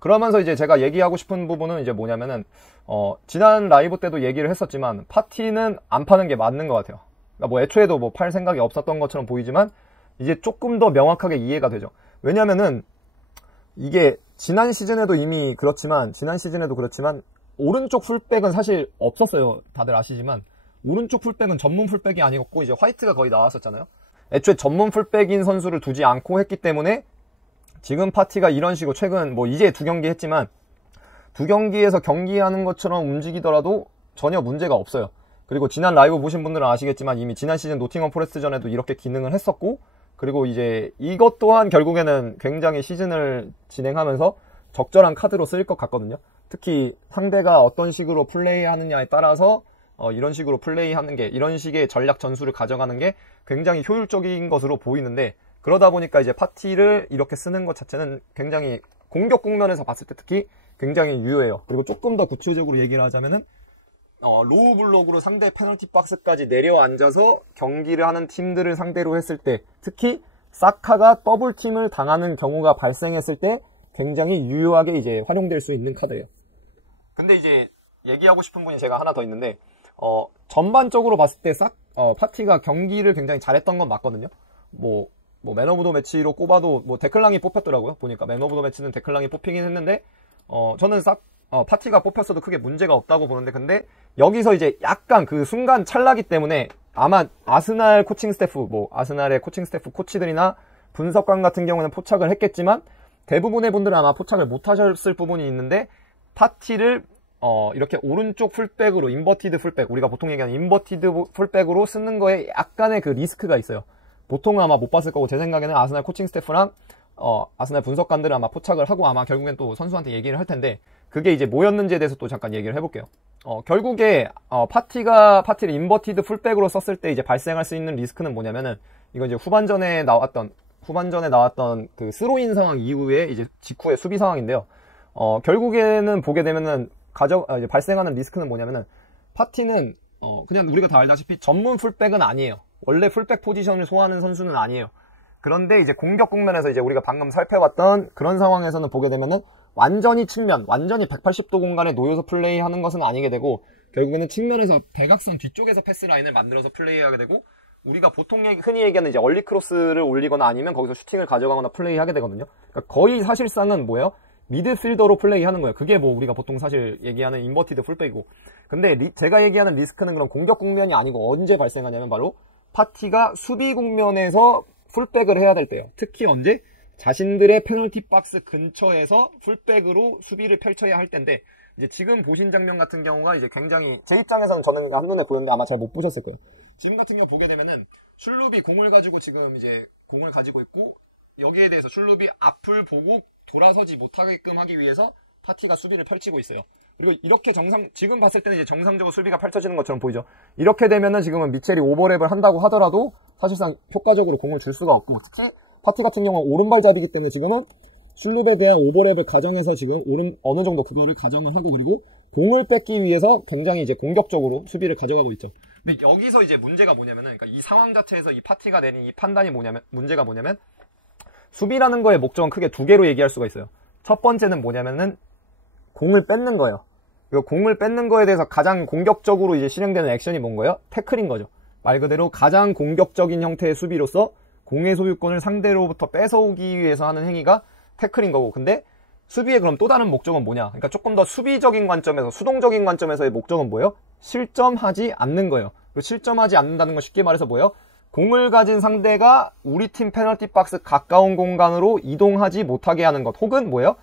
그러면서 이제 제가 얘기하고 싶은 부분은 이제 뭐냐면은, 지난 라이브 때도 얘기를 했었지만, 파티는 안 파는 게 맞는 것 같아요. 그러니까 뭐 애초에도 뭐 팔 생각이 없었던 것처럼 보이지만, 이제 조금 더 명확하게 이해가 되죠. 왜냐면은, 이게 지난 시즌에도 그렇지만, 오른쪽 풀백은 사실 없었어요. 다들 아시지만, 오른쪽 풀백은 전문 풀백이 아니었고, 이제 화이트가 거의 나왔었잖아요. 애초에 전문 풀백인 선수를 두지 않고 했기 때문에, 지금 파티가 이런 식으로 최근 뭐 이제 2경기 했지만 2경기에서 경기하는 것처럼 움직이더라도 전혀 문제가 없어요. 그리고 지난 라이브 보신 분들은 아시겠지만 이미 지난 시즌 노팅엄 포레스트전에도 이렇게 기능을 했었고, 그리고 이제 이것 또한 결국에는 굉장히 시즌을 진행하면서 적절한 카드로 쓰일 것 같거든요. 특히 상대가 어떤 식으로 플레이하느냐에 따라서 이런 식으로 플레이하는 게, 이런 식의 전략 전술을 가져가는 게 굉장히 효율적인 것으로 보이는데, 그러다 보니까 이제 파티를 이렇게 쓰는 것 자체는 굉장히 공격 국면에서 봤을 때 특히 굉장히 유효해요. 그리고 조금 더 구체적으로 얘기를 하자면은, 로우 블록으로 상대 페널티 박스까지 내려앉아서 경기를 하는 팀들을 상대로 했을 때, 특히 사카가 더블팀을 당하는 경우가 발생했을 때 굉장히 유효하게 이제 활용될 수 있는 카드예요. 근데 이제 얘기하고 싶은 분이 제가 하나 더 있는데, 전반적으로 봤을 때 파티가 경기를 굉장히 잘했던 건 맞거든요. 뭐 맨 오브 더 매치로 꼽아도 뭐 데클랑이 뽑혔더라고요. 보니까 맨 오브 더 매치는 데클랑이 뽑히긴 했는데, 저는 파티가 뽑혔어도 크게 문제가 없다고 보는데, 근데 여기서 이제 약간 그 순간 찰나기 때문에 아마 아스날의 코칭 스태프 코치들이나 분석관 같은 경우는 포착을 했겠지만 대부분의 분들은 아마 포착을 못 하셨을 부분이 있는데, 파티를 이렇게 오른쪽 풀백으로, 인버티드 풀백, 우리가 보통 얘기하는 인버티드 풀백으로 쓰는 거에 약간의 그 리스크가 있어요. 보통은 아마 못 봤을 거고, 제 생각에는 아스날 코칭 스태프랑 아스날 분석관들은 아마 포착을 하고 아마 결국엔 또 선수한테 얘기를 할 텐데, 그게 이제 뭐였는지에 대해서 또 잠깐 얘기를 해볼게요. 결국에 파티를 인버티드 풀백으로 썼을 때 이제 발생할 수 있는 리스크는 뭐냐면은, 이거 이제 후반전에 나왔던 그 스로인 상황 이후에 이제 직후의 수비 상황인데요. 결국에는 보게 되면은 이제 발생하는 리스크는 뭐냐면은, 파티는 그냥 우리가 다 알다시피 전문 풀백은 아니에요. 원래 풀백 포지션을 소화하는 선수는 아니에요. 그런데 이제 공격 국면에서 이제 우리가 방금 살펴봤던 그런 상황에서는 보게 되면은 완전히 180도 공간에 놓여서 플레이하는 것은 아니게 되고, 결국에는 측면에서 대각선 뒤쪽에서 패스 라인을 만들어서 플레이하게 되고, 우리가 보통 흔히 얘기하는 이제 얼리 크로스를 올리거나 아니면 거기서 슈팅을 가져가거나 플레이하게 되거든요. 그러니까 거의 사실상은 뭐예요? 미드필더로 플레이하는 거예요. 그게 뭐 우리가 보통 사실 얘기하는 인버티드 풀백이고. 근데 제가 얘기하는 리스크는 그런 공격 국면이 아니고 언제 발생하냐면 바로 파티가 수비 국면에서 풀백을 해야 될 때요. 특히 언제? 자신들의 페널티 박스 근처에서 풀백으로 수비를 펼쳐야 할 때인데, 이제 지금 보신 장면 같은 경우가 이제 굉장히, 제 입장에서는 저는 한눈에 보였는데 아마 잘 못 보셨을 거예요. 지금 같은 경우 보게 되면은 슐룹이 공을 가지고 지금 이제 공을 가지고 있고, 여기에 대해서 슐룹이 앞을 보고 돌아서지 못하게끔 하기 위해서 파티가 수비를 펼치고 있어요. 그리고 이렇게 지금 봤을 때는 이제 정상적으로 수비가 펼쳐지는 것처럼 보이죠. 이렇게 되면은 지금은 미첼이 오버랩을 한다고 하더라도 사실상 효과적으로 공을 줄 수가 없고, 특히 파티 같은 경우는 오른발잡이기 때문에 지금은 슐룹에 대한 오버랩을 가정해서 지금 어느 정도 그거를 가정을 하고, 그리고 공을 뺏기 위해서 굉장히 이제 공격적으로 수비를 가져가고 있죠. 근데 여기서 이제 문제가 뭐냐면은, 그러니까 이 상황 자체에서 이 파티가 내린 이 판단이 문제가 뭐냐면, 수비라는 거의 목적은 크게 2개로 얘기할 수가 있어요. 첫 번째는 뭐냐면은 공을 뺏는 거예요. 그리고 공을 뺏는 거에 대해서 가장 공격적으로 이제 실행되는 액션이 뭔 거예요? 태클인 거죠. 말 그대로 가장 공격적인 형태의 수비로서 공의 소유권을 상대로부터 뺏어오기 위해서 하는 행위가 태클인 거고, 근데 수비의 그럼 또 다른 목적은 뭐냐? 그러니까 조금 더 수비적인 관점에서, 수동적인 관점에서의 목적은 뭐예요? 실점하지 않는 거예요. 그리고 실점하지 않는다는 건 쉽게 말해서 뭐예요? 공을 가진 상대가 우리 팀 페널티 박스 가까운 공간으로 이동하지 못하게 하는 것, 혹은 뭐예요?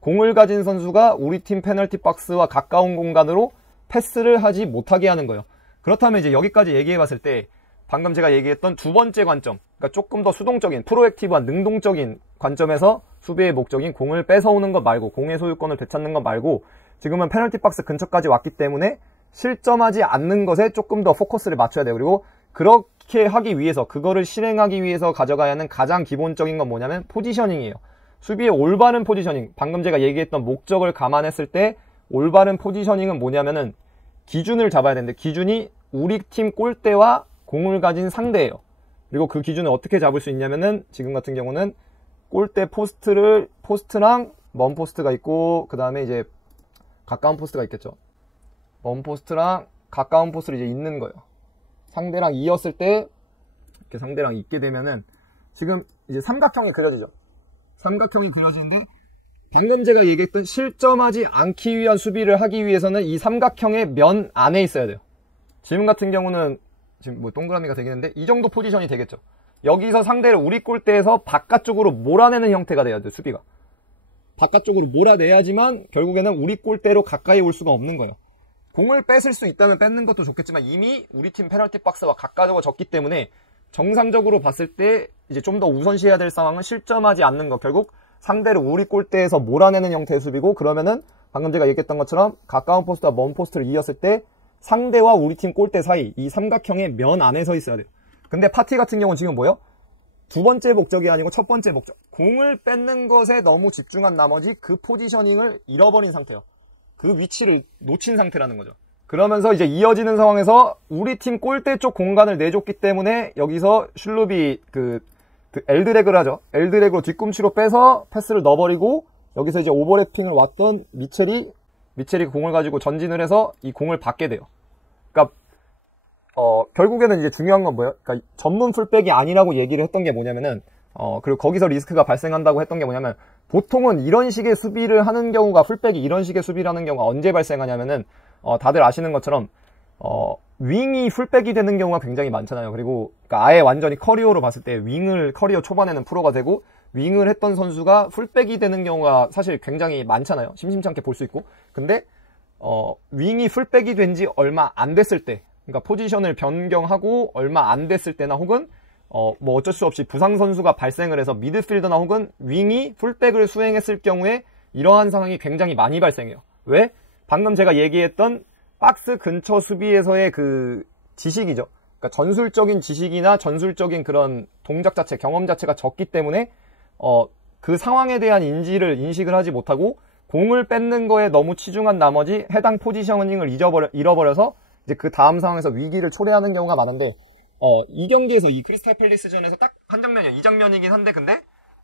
공을 가진 선수가 우리 팀 페널티 박스와 가까운 공간으로 패스를 하지 못하게 하는 거예요. 그렇다면 이제 여기까지 얘기해봤을 때 방금 제가 얘기했던 두 번째 관점, 그러니까 조금 더 수동적인, 프로액티브한, 능동적인 관점에서 수비의 목적인 공을 뺏어오는 것 말고, 공의 소유권을 되찾는 것 말고, 지금은 페널티 박스 근처까지 왔기 때문에 실점하지 않는 것에 조금 더 포커스를 맞춰야 돼요. 그리고 그렇게 하기 위해서, 그거를 실행하기 위해서 가져가야 하는 가장 기본적인 건 뭐냐면 포지셔닝이에요. 수비의 올바른 포지셔닝, 방금 제가 얘기했던 목적을 감안했을 때 올바른 포지셔닝은 뭐냐면은 기준을 잡아야 되는데, 기준이 우리 팀 골대와 공을 가진 상대예요. 그리고 그 기준을 어떻게 잡을 수 있냐면은 지금 같은 경우는 골대 포스트랑 먼 포스트가 있고, 그 다음에 이제 가까운 포스트가 있겠죠. 먼 포스트랑 가까운 포스트를 이제 잇는 거예요. 상대랑 이었을 때, 이렇게 상대랑 잇게 되면은, 지금 이제 삼각형이 그려지죠. 삼각형이 그려지는데, 방금 제가 얘기했던 실점하지 않기 위한 수비를 하기 위해서는 이 삼각형의 면 안에 있어야 돼요. 지금 같은 경우는, 지금 뭐 동그라미가 되겠는데, 이 정도 포지션이 되겠죠. 여기서 상대를 우리 골대에서 바깥쪽으로 몰아내는 형태가 돼야 돼요, 수비가. 바깥쪽으로 몰아내야지만 결국에는 우리 골대로 가까이 올 수가 없는 거예요. 공을 뺏을 수 있다면 뺏는 것도 좋겠지만 이미 우리 팀 페널티 박스와 가까워졌기 때문에 정상적으로 봤을 때 이제 좀 더 우선시해야 될 상황은 실점하지 않는 거. 결국 상대를 우리 골대에서 몰아내는 형태의 수비고, 그러면은 방금 제가 얘기했던 것처럼 가까운 포스트와 먼 포스트를 이었을 때 상대와 우리 팀 골대 사이 이 삼각형의 면 안에 서 있어야 돼요. 근데 파티 같은 경우는 지금 뭐예요? 두 번째 목적이 아니고 첫 번째 목적. 공을 뺏는 것에 너무 집중한 나머지 그 포지셔닝을 잃어버린 상태예요. 그 위치를 놓친 상태라는 거죠. 그러면서 이제 이어지는 상황에서 우리 팀 골대 쪽 공간을 내줬기 때문에 여기서 슐룹이 엘드래그를 하죠. 엘드래그로 뒤꿈치로 빼서 패스를 넣어버리고, 여기서 이제 오버래핑을 왔던 미첼이 공을 가지고 전진을 해서 이 공을 받게 돼요. 그러니까 결국에는 이제 중요한 건 뭐예요? 그러니까 전문 풀백이 아니라고 얘기를 했던 게 뭐냐면은, 그리고 거기서 리스크가 발생한다고 했던 게 뭐냐면, 보통은 이런 식의 수비를 하는 경우가, 풀백이 이런 식의 수비를 하는 경우가 언제 발생하냐면은, 다들 아시는 것처럼, 윙이 풀백이 되는 경우가 굉장히 많잖아요. 그리고, 그러니까 아예 완전히 커리어로 봤을 때 커리어 초반에는 프로가 되고, 윙을 했던 선수가 풀백이 되는 경우가 사실 굉장히 많잖아요. 심심치 않게 볼 수 있고. 근데, 윙이 풀백이 된 지 얼마 안 됐을 때, 그러니까 포지션을 변경하고 얼마 안 됐을 때나, 혹은 뭐 어쩔 수 없이 부상 선수가 발생을 해서 미드필더나 혹은 윙이 풀백을 수행했을 경우에 이러한 상황이 굉장히 많이 발생해요. 왜? 방금 제가 얘기했던 박스 근처 수비에서의 그 지식이죠. 그러니까 전술적인 지식이나 전술적인 그런 동작 자체, 경험 자체가 적기 때문에 그 상황에 대한 인식을 하지 못하고 공을 뺏는 거에 너무 치중한 나머지 해당 포지셔닝을 잃어버려서 이제 그 다음 상황에서 위기를 초래하는 경우가 많은데, 이 경기에서 이 크리스탈 팰리스전에서 딱 한 장면이에요. 이 장면이긴 한데, 근데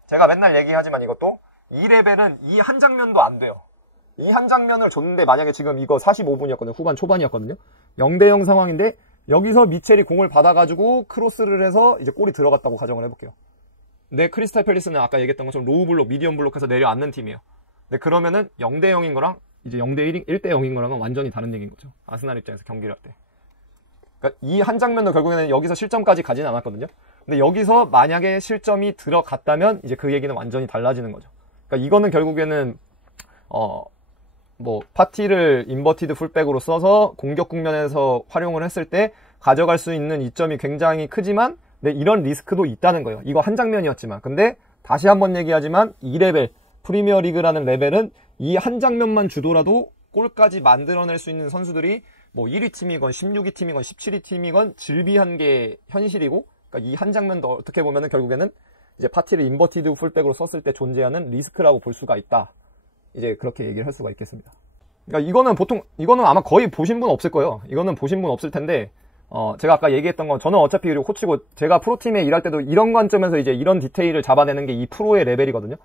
제가 맨날 얘기하지만 이것도 이 레벨은 이 한 장면도 안 돼요. 이 한 장면을 줬는데, 만약에 지금 이거 45분이었거든요. 후반 초반이었거든요. 0대0 상황인데 여기서 미첼이 공을 받아가지고 크로스를 해서 이제 골이 들어갔다고 가정을 해볼게요. 근데 크리스탈 팰리스는 아까 얘기했던 것처럼 로우 블록, 미디엄 블록해서 내려앉는 팀이에요. 근데 그러면은 0대0인 거랑 이제 1대0인 거랑은 완전히 다른 얘기인 거죠. 아스날 입장에서 경기를 할 때. 그러니까 이 한 장면도 결국에는 여기서 실점까지 가지는 않았거든요. 근데 여기서 만약에 실점이 들어갔다면 이제 그 얘기는 완전히 달라지는 거죠. 그러니까 이거는 결국에는 뭐 파티를 인버티드 풀백으로 써서 공격 국면에서 활용을 했을 때 가져갈 수 있는 이점이 굉장히 크지만, 근데 이런 리스크도 있다는 거예요. 이거 한 장면이었지만. 근데 다시 한번 얘기하지만 이 레벨, 프리미어 리그라는 레벨은 이 한 장면만 주더라도 골까지 만들어낼 수 있는 선수들이 뭐 1위 팀이건 16위 팀이건 17위 팀이건 질비한 게 현실이고, 그러니까 이 한 장면도 어떻게 보면은 결국에는 이제 파티를 인버티드 풀백으로 썼을 때 존재하는 리스크라고 볼 수가 있다. 이제 그렇게 얘기를 할 수가 있겠습니다. 그러니까 이거는 아마 거의 보신 분 없을 거예요. 이거는 보신 분 없을 텐데, 제가 아까 얘기했던 건, 저는 어차피 그리고 코치고 제가 프로팀에 일할 때도 이런 관점에서 이제 이런 디테일을 잡아내는 게 이 프로의 레벨이거든요.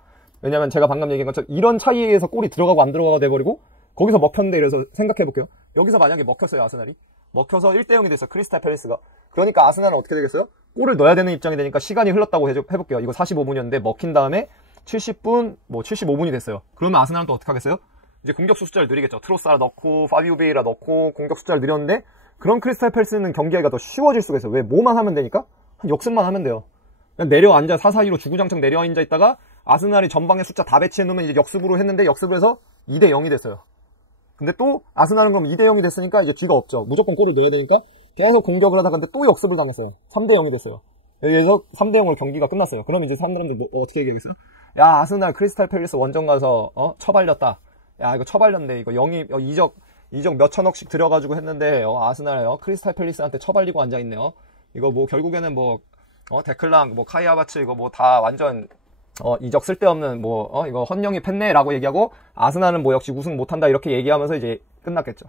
왜냐면 제가 방금 얘기한 것처럼 이런 차이에 의해서 골이 들어가고 안 들어가고 돼버리고, 거기서 먹혔는데, 이래서 생각해볼게요. 여기서 만약에 먹혔어요, 아스날이. 먹혀서 1대0이 됐어요, 크리스탈 팰리스가. 그러니까 아스날은 어떻게 되겠어요? 골을 넣어야 되는 입장이 되니까 시간이 흘렀다고 해볼게요. 이거 45분이었는데 먹힌 다음에 70분, 뭐 75분이 됐어요. 그러면 아스날은 또 어떻게 하겠어요? 이제 공격수 숫자를 늘리겠죠. 트로사라 넣고, 파비오 베이라 넣고, 공격 숫자를 늘렸는데, 그런 크리스탈 팰리스는 경기하기가 더 쉬워질 수가 있어요. 왜? 뭐만 하면 되니까? 한 역습만 하면 돼요. 그냥 내려앉아, 사사이로 주구장창 내려앉아 있다가, 아스날이 전방에 숫자 다 배치해 놓으면 이제 역습으로 했는데, 역습을 해서 2대0이 됐어요. 근데 또 아스날은 그럼 2대0이 됐으니까 이제 뒤가 없죠. 무조건 골을 넣어야 되니까 계속 공격을 하다가 근데 또 역습을 당했어요. 3대0이 됐어요. 여기서 3대0으로 경기가 끝났어요. 그럼 이제 사람들은 뭐 어떻게 얘기하겠어요? 야, 아스날 크리스탈 팰리스 원정 가서 처발렸다. 야, 이거 처발렸네. 이거 이적 몇천억씩 들여가지고 했는데 아스날 크리스탈 팰리스한테 처발리고 앉아있네요. 이거 뭐 결국에는 뭐 데클랑 뭐 카이 하바츠 이거 뭐 다 완전 이적 쓸데없는 이거 헌영이 팼네라고 얘기하고, 아스날은 뭐 역시 우승 못한다 이렇게 얘기하면서 이제 끝났겠죠.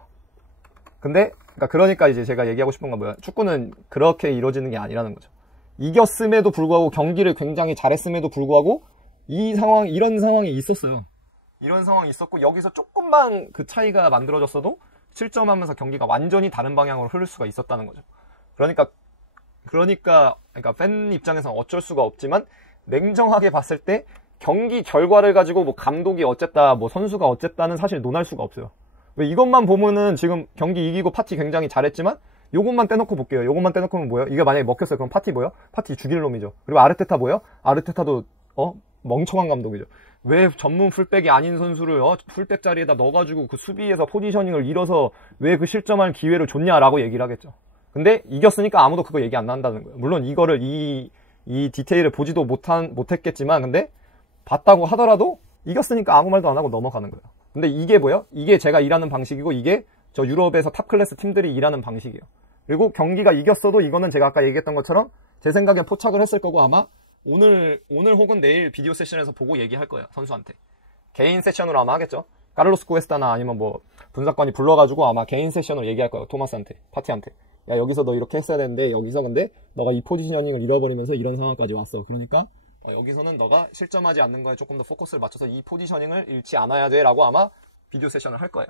근데 그러니까 이제 제가 얘기하고 싶은 건 뭐야? 축구는 그렇게 이루어지는 게 아니라는 거죠. 이겼음에도 불구하고, 경기를 굉장히 잘했음에도 불구하고 이런 상황이 있었어요. 이런 상황이 있었고, 여기서 조금만 그 차이가 만들어졌어도 실점하면서 경기가 완전히 다른 방향으로 흐를 수가 있었다는 거죠. 그러니까 팬 입장에서는 어쩔 수가 없지만, 냉정하게 봤을 때 경기 결과를 가지고 뭐 감독이 어쨌다, 뭐 선수가 어쨌다는 사실 논할 수가 없어요. 왜 이것만 보면은 지금 경기 이기고 파티 굉장히 잘했지만, 요것만 떼놓고 볼게요. 요것만 떼놓고는 뭐예요? 이게 만약에 먹혔어요. 그럼 파티 뭐예요? 파티 죽일 놈이죠. 그리고 아르테타 뭐예요? 아르테타도 멍청한 감독이죠. 왜 전문 풀백이 아닌 선수를 풀백 자리에다 넣어가지고 그 수비에서 포지셔닝을 잃어서 왜 그 실점할 기회를 줬냐라고 얘기를 하겠죠. 근데 이겼으니까 아무도 그거 얘기 안 한다는 거예요. 물론 이거를 이 디테일을 보지도 못했겠지만, 근데 봤다고 하더라도 이겼으니까 아무 말도 안 하고 넘어가는 거예요. 근데 이게 뭐예요? 이게 제가 일하는 방식이고, 이게 저 유럽에서 탑 클래스 팀들이 일하는 방식이에요. 그리고 경기가 이겼어도 이거는 제가 아까 얘기했던 것처럼 제 생각엔 포착을 했을 거고, 아마 오늘 혹은 내일 비디오 세션에서 보고 얘기할 거예요. 선수한테. 개인 세션으로 아마 하겠죠. 카를로스 쿠에스타나 아니면 뭐 분석관이 불러가지고 아마 개인 세션으로 얘기할 거예요. 토마스한테, 파티한테. 야, 여기서 너 이렇게 했어야 되는데 여기서 근데 너가 이 포지셔닝을 잃어버리면서 이런 상황까지 왔어. 그러니까 여기서는 너가 실점하지 않는 거에 조금 더 포커스를 맞춰서 이 포지셔닝을 잃지 않아야 돼 라고 아마 비디오 세션을 할 거예요.